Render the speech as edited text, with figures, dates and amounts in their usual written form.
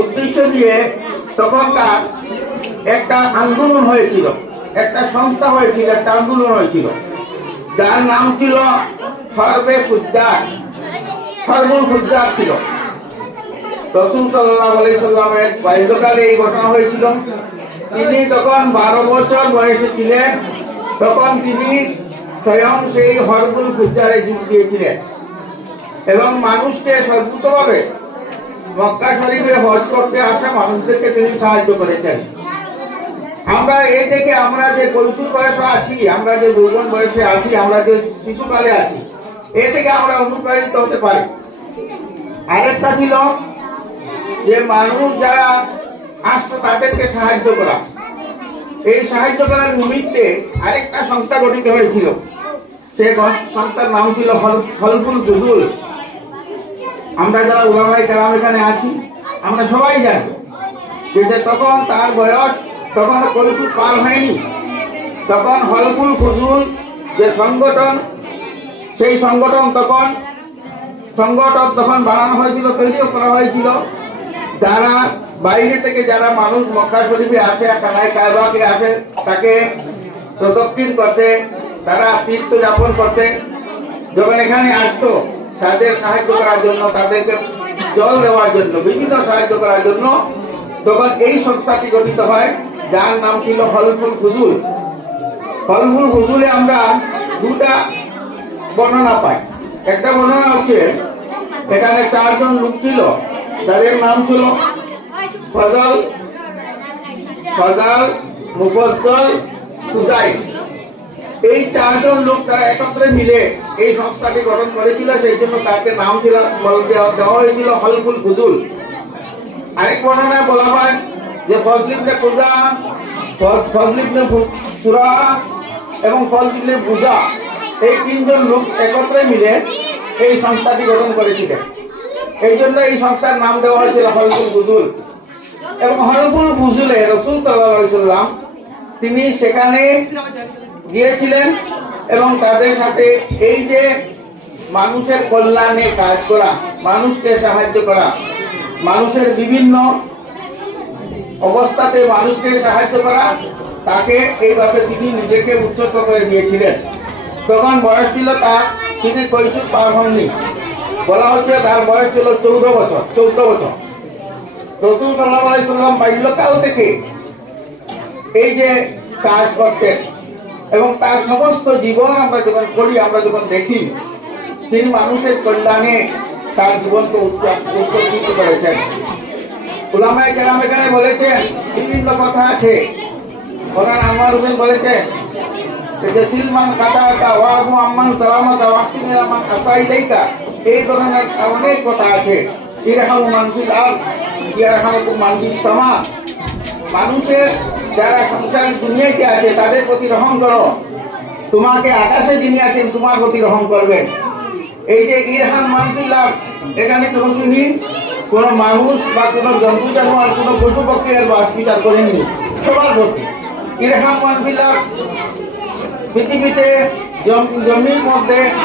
উদ্দেশ্য দিয়ে তখনকার একটা আন্দোলন হয়েছিল, একটা সংস্থা হয়েছিল, একটা আন্দোলন হয়েছিল, যার নাম ছিল হরবে ফুজ্জার, হরবুল ফুজ্জার ছিল। রাসূল সাল্লাল্লাহু আলাইহি সাল্লামের বাল্যকালে এই ঘটনা হয়েছিল। তিনি তখন 12 বছর বয়সে ছিলেন। তখন তিনি স্বয়ং সেই হরবুল ফুজ্জারে যোগ দিয়েছিলেন এবং মানুষকে সর্বতভাবে মক্কা শরীফে হজ করতে আসা মানুষদেরকে তিনি সাহায্য করেছেন। আমরা এই থেকে আমরা যে কৈশোর বয়সে আছি, আমরা যে যৌবন বয়সে আছি, আমরা যে শিশুকালে আছি, এ থেকে আমরা অনুপ্রাণিত হতে পারি। আরেকটা ছিল যে মানুষ যারা আসতো তাদেরকে সাহায্য করা। এই সাহায্য করার নিমিত্তে আরেকটা সংস্থা গঠিত হয়েছিল। সেই সংস্থার নাম ছিল হলফুল ফুজুল। আমরা যারা উলামায়ে কেরাম এখানে আছি, আমরা সবাই জানি যে তখন তার বয়স তখন কৈশোর পার হয়নি। তখন হলফুল ফুজুল যে সংগঠন, সেই সংগঠন তখন বানানো হয়েছিল, তৈরিও করা হয়েছিল। যারা বাইরে থেকে যারা মানুষ মক্কা শরীফে আসে, খানায় কায়বাকে আসে, তাকে প্রদক্ষিণ করতে, তারা তীর্থ যাপন করতে, যখন এখানে আসতো তাদের সাহায্য করার জন্য, তাদেরকে জল দেওয়ার জন্য, বিভিন্ন সাহায্য করার জন্য তখন এই সংস্থাটি গঠিত হয়, যার নাম ছিল হলফুল ফুজুল। হলফুল ফুজুলে আমরা দুটা বর্ণনা পাই। একটা বর্ণনা হচ্ছে এখানে 4 জন লোক ছিল, তাদের নাম ছিল ফজল, মুফজ্জল, সুজাইর। এই 4 জন লোক তারা একত্রে মিলে এই সংস্থাটি গঠন করেছিল, সেই জন্য তাকে নাম দেওয়া হয়েছিল হলফুল ফুজুল। আরেক বর্ণনায় বলা হয় যে ফজল ইবনে কুজা, ফজল ইবনে সুরা এবং ফজল ইবনে বুজা, এই 3 জন লোক একত্রে মিলে এই সংস্থাটি গঠন করেছিলেন। এই জন্য এই সংস্থার নাম দেওয়া হয়েছিল হলফুল ফুজুল। এবং হলফুল ফুজুলে রাসূল সাল্লাল্লাহু আলাইহি সাল্লাম তিনি সেখানে গিয়েছিলেন এবং তাদের সাথে এই যে মানুষের কল্যাণে কাজ করা, মানুষকে সাহায্য করা, মানুষের বিভিন্ন অবস্থাতে মানুষকে সাহায্য করা, তাকে এইভাবে তিনি নিজেকে উৎসর্গ করে দিয়েছিলেন। তখন বয়স ছিল তার, তিনি কৈশোর পার হননি। বলা হচ্ছে তার বয়স ছিল 14 বছর। রাসূল সাল্লাল্লাহু আলাইহি সাল্লাম বাল্যকাল থেকে এই যে কাজ করতেন এবং তার সমস্ত জীবন আমরা যখন পড়ি, আমরা যখন দেখি, তিনি মানুষের কল্যাণে তার জীবনকে উৎসর্গিত করেছেন। উলামায়ে কেরাম এখানে বলেছেন, বিভিন্ন কথা আছে। কোরআন আনোয়ার হোসেন বলেছেন যে সিলমান কাটাকা ওয়াহু আম্মান সালামাতা ওয়াহসিনা মান আসাইলাইকা, এই ধরনের অনেক কথা আছে। ইরহামু মান ফিল আরদ ইয়ারহামুকুম মান ফিস সামা, মানুষের যারা সংসার দুনিয়াতে আছে তাদের প্রতি রহম করো, তোমাকে আকাশে যিনি আছেন তোমার প্রতি রহম করবেন। এই যে ইরহাম মান ফিল আরদ, এখানে তিনি কোনো মানুষ বা কোনো জন্তু জানোয়ার, কোনো পশু পক্ষীর বাস বিচার করেননি, সবার প্রতি ইরহাম মান ফিল আরদ। পৃথিবীতে জমির মধ্যে